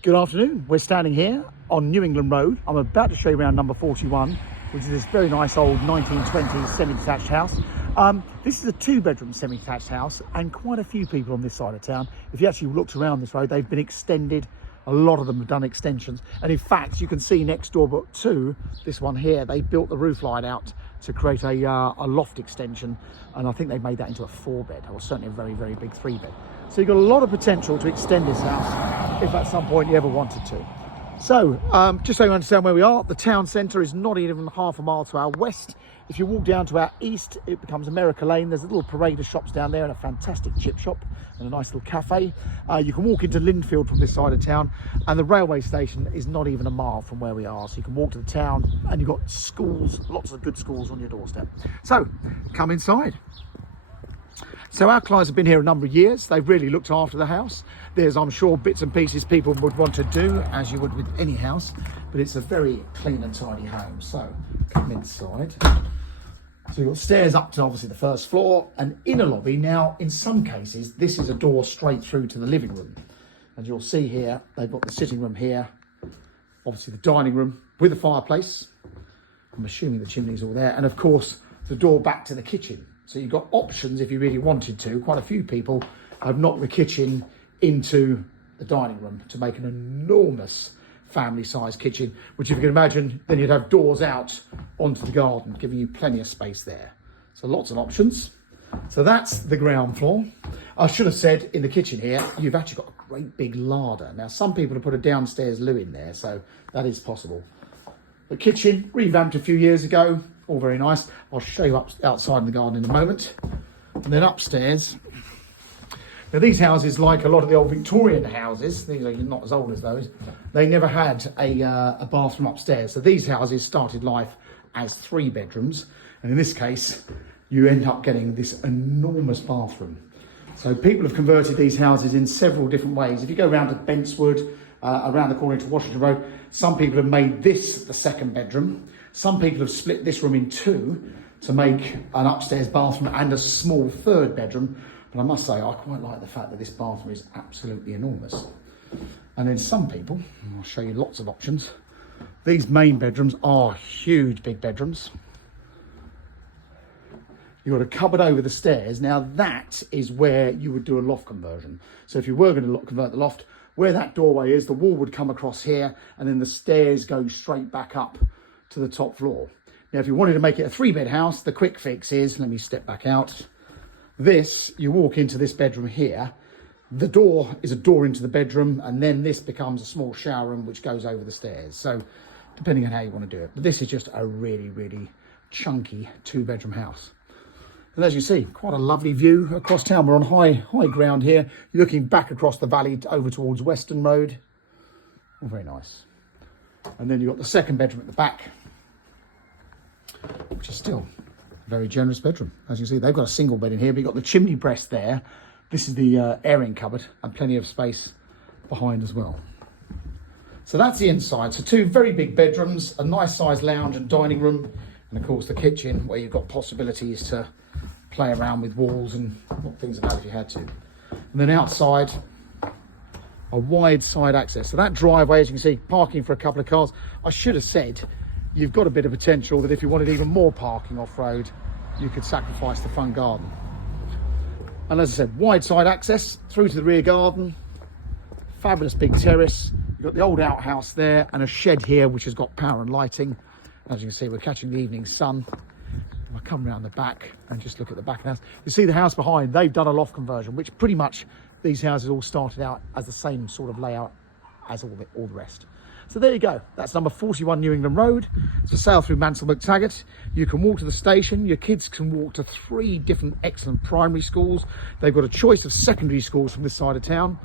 Good afternoon. We're standing here on New England Road. I'm about to show you around number 41, which is this very nice old 1920s semi-detached house. This is a two-bedroom semi-detached house, and quite a few people on this side of town, if you actually looked around this road, they've been extended. A lot of them have done extensions, and in fact you can see next door but to this one here, they built the roof line out to create a loft extension, and I think they made that into a 4-bed, or certainly a very, very big 3-bed. So you've got a lot of potential to extend this house if at some point you ever wanted to. So just so you understand where we are, the town centre is not even half a mile to our west. If you walk down to our east, it becomes America Lane. There's a little parade of shops down there and a fantastic chip shop and a nice little cafe. You can walk into Lindfield from this side of town, and the railway station is not even a mile from where we are. So you can walk to the town, and you've got schools, lots of good schools on your doorstep. So come inside. So our clients have been here a number of years. They've really looked after the house. There's, I'm sure, bits and pieces people would want to do, as you would with any house, but it's a very clean and tidy home. So come inside. So you've got stairs up to obviously the first floor, and inner lobby. Now, in some cases, this is a door straight through to the living room. And you'll see here, they've got the sitting room here, obviously the dining room with a fireplace. I'm assuming the chimney's all there. And of course, the door back to the kitchen. So you've got options if you really wanted to. Quite a few people have knocked the kitchen into the dining room to make an enormous family-sized kitchen, which if you can imagine, then you'd have doors out onto the garden, giving you plenty of space there. So lots of options. So that's the ground floor. I should have said in the kitchen here, you've actually got a great big larder. Now, some people have put a downstairs loo in there, so that is possible. The kitchen, revamped a few years ago, all very nice. I'll show you outside in the garden in a moment. And then upstairs. Now these houses, like a lot of the old Victorian houses, these are not as old as those, they never had a bathroom upstairs. So these houses started life as 3 bedrooms. And in this case, you end up getting this enormous bathroom. So people have converted these houses in several different ways. If you go around to Bentswood, around the corner to Washington Road, some people have made this the 2nd bedroom. Some people have split this room in 2 to make an upstairs bathroom and a small 3rd bedroom. But I must say, I quite like the fact that this bathroom is absolutely enormous. And then some people, I'll show you lots of options. These main bedrooms are huge, big bedrooms. You've got a cupboard over the stairs. Now that is where you would do a loft conversion. So if you were going to convert the loft, where that doorway is, the wall would come across here, and then the stairs go straight back up to the top floor. Now, if you wanted to make it a 3-bed house, the quick fix is, let me step back out. This, you walk into this bedroom here. The door is a door into the bedroom, and then this becomes a small shower room which goes over the stairs. So depending on how you want to do it. But this is just a really, really chunky 2-bedroom house. And as you see, quite a lovely view across town. We're on high ground here. You're looking back across the valley over towards Western Road. Oh, very nice. And then you've got the 2nd bedroom at the back, which is still a very generous bedroom. As you can see, they've got a single bed in here, but you've got the chimney breast there. This is the airing cupboard, and plenty of space behind as well. So that's the inside. So 2 very big bedrooms, a nice sized lounge and dining room, and of course the kitchen, where you've got possibilities to play around with walls and knock things about if you had to. And then outside, a wide side access. So that driveway, as you can see, parking for a couple of cars. I should have said, you've got a bit of potential that if you wanted even more parking off-road, you could sacrifice the front garden. And as I said, wide side access through to the rear garden. Fabulous big terrace. You've got the old outhouse there and a shed here which has got power and lighting. As you can see, we're catching the evening sun. I'll come around the back and just look at the back of the house. You see the house behind, they've done a loft conversion, which pretty much these houses all started out as the same sort of layout as all the rest. So there you go. That's number 41 New England Road. It's a sale through Mansell McTaggart. You can walk to the station. Your kids can walk to 3 different excellent primary schools. They've got a choice of secondary schools from this side of town.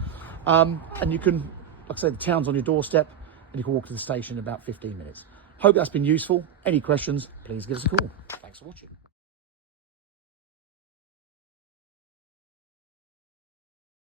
And you can, like I said, the town's on your doorstep, and you can walk to the station in about 15 minutes. Hope that's been useful. Any questions, please give us a call. Thanks for watching.